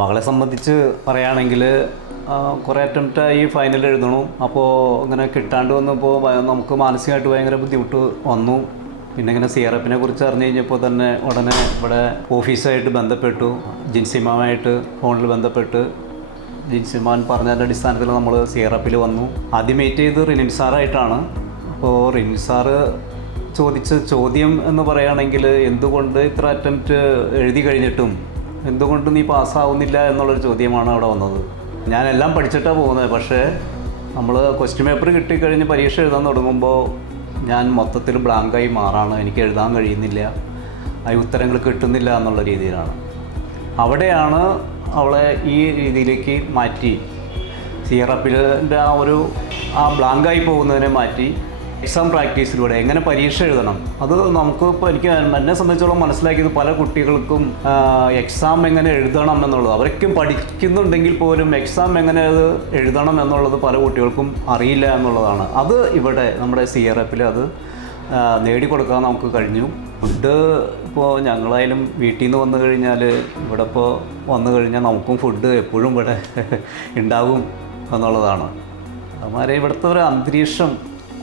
മകളെ സംബന്ധിച്ച് പറയുകയാണെങ്കിൽ കുറേ അറ്റംപ്റ്റായി ഫൈനൽ എഴുതണു. അപ്പോൾ ഇങ്ങനെ കിട്ടാണ്ട് വന്നപ്പോൾ നമുക്ക് മാനസികമായിട്ട് ഭയങ്കര ബുദ്ധിമുട്ട് വന്നു. പിന്നെ ഇങ്ങനെ സിയറപ്പിനെ കുറിച്ച് അറിഞ്ഞു കഴിഞ്ഞപ്പോൾ തന്നെ ഉടനെ ഇവിടെ ഓഫീസായിട്ട് ബന്ധപ്പെട്ടു. ജിൻസിമായിട്ട് ഫോണിൽ ബന്ധപ്പെട്ട് ജിൻസിമാൻ പറഞ്ഞതിൻ്റെ അടിസ്ഥാനത്തിൽ നമ്മൾ സിയറപ്പിൽ വന്നു. ആദ്യം മീറ്റ് ചെയ്ത് റിനിൻ സാറായിട്ടാണ്. അപ്പോൾ റിനിൻ സാറ് ചോദിച്ച ചോദ്യം എന്ന് പറയുകയാണെങ്കിൽ, എന്തുകൊണ്ട് ഇത്ര അറ്റംപ്റ്റ് എഴുതി കഴിഞ്ഞിട്ടും എന്തുകൊണ്ട് നീ പാസ്സാവുന്നില്ല എന്നുള്ളൊരു ചോദ്യമാണ് അവിടെ വന്നത്. ഞാനെല്ലാം പഠിച്ചിട്ടാണ് പോകുന്നത്. പക്ഷേ നമ്മൾ ക്വസ്റ്റ്യൻ പേപ്പർ കിട്ടിക്കഴിഞ്ഞ് പരീക്ഷ എഴുതാൻ തുടങ്ങുമ്പോൾ ഞാൻ മൊത്തത്തിൽ ബ്ലാങ്കായി മാറാണ്. എനിക്ക് എഴുതാൻ കഴിയുന്നില്ല, ആ ഉത്തരങ്ങൾ കിട്ടുന്നില്ല എന്നുള്ള രീതിയിലാണ്. അവിടെയാണ് അവളെ ഈ രീതിയിലേക്ക് മാറ്റി, സിയറപ്പിൻ്റെ ആ ബ്ലാങ്കായി പോകുന്നതിനെ മാറ്റി എക്സാം പ്രാക്ടീസിലൂടെ എങ്ങനെ പരീക്ഷ എഴുതണം. അത് നമുക്കിപ്പോൾ എന്നെ സംബന്ധിച്ചോളം മനസ്സിലാക്കിയത് പല കുട്ടികൾക്കും എക്സാം എങ്ങനെ എഴുതണം എന്നുള്ളത്, അവരൊക്കെ പഠിക്കുന്നുണ്ടെങ്കിൽ പോലും എക്സാം എങ്ങനെ അത് എഴുതണം എന്നുള്ളത് പല കുട്ടികൾക്കും അറിയില്ല എന്നുള്ളതാണ്. അത് ഇവിടെ നമ്മുടെ സിയറപ്പിൽ അത് നേടിക്കൊടുക്കാൻ നമുക്ക് കഴിഞ്ഞു. ഫുഡ് ഇപ്പോൾ ഞങ്ങളായാലും വീട്ടിൽ നിന്ന് വന്നു കഴിഞ്ഞാൽ ഇവിടെ ഇപ്പോൾ വന്നു കഴിഞ്ഞാൽ നമുക്കും ഫുഡ് എപ്പോഴും ഇവിടെ ഉണ്ടാകും എന്നുള്ളതാണ്. അതുമാതിരി ഇവിടുത്തെ ഒരു അന്തരീക്ഷം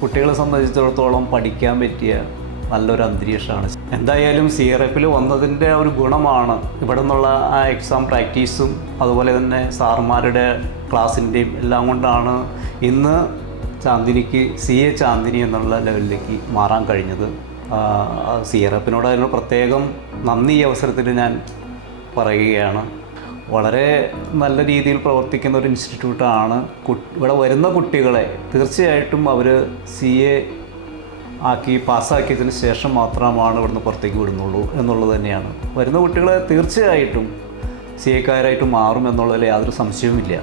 കുട്ടികളെ സംബന്ധിച്ചിടത്തോളം പഠിക്കാൻ പറ്റിയ നല്ലൊരു അന്തരീക്ഷമാണ്. എന്തായാലും സിയറപ്പിൽ വന്നതിൻ്റെ ഒരു ഗുണമാണ് ഇവിടെ നിന്നുള്ള ആ എക്സാം പ്രാക്ടീസും അതുപോലെ തന്നെ സാറുമാരുടെ ക്ലാസ്സിൻ്റെയും എല്ലാം കൊണ്ടാണ് ഇന്ന് ചാന്ദിനിക്ക് CA ചാന്ദിനി എന്നുള്ള ലെവലിലേക്ക് മാറാൻ കഴിഞ്ഞത്. സിയറപ്പിനോട് അതിന് പ്രത്യേകം നന്ദി ഈ അവസരത്തിൽ ഞാൻ പറയുകയാണ്. വളരെ നല്ല രീതിയിൽ പ്രവർത്തിക്കുന്ന ഒരു ഇൻസ്റ്റിറ്റ്യൂട്ടാണ്. ഇവിടെ വരുന്ന കുട്ടികളെ തീർച്ചയായിട്ടും അവർ CA ആക്കി പാസ്സാക്കിയതിന് ശേഷം മാത്രമാണ് ഇവിടുന്ന് പുറത്തേക്ക് വിടുന്നുള്ളൂ എന്നുള്ളത് തന്നെയാണ്. വരുന്ന കുട്ടികളെ തീർച്ചയായിട്ടും CA മാറും എന്നുള്ളതിൽ യാതൊരു സംശയവുമില്ല.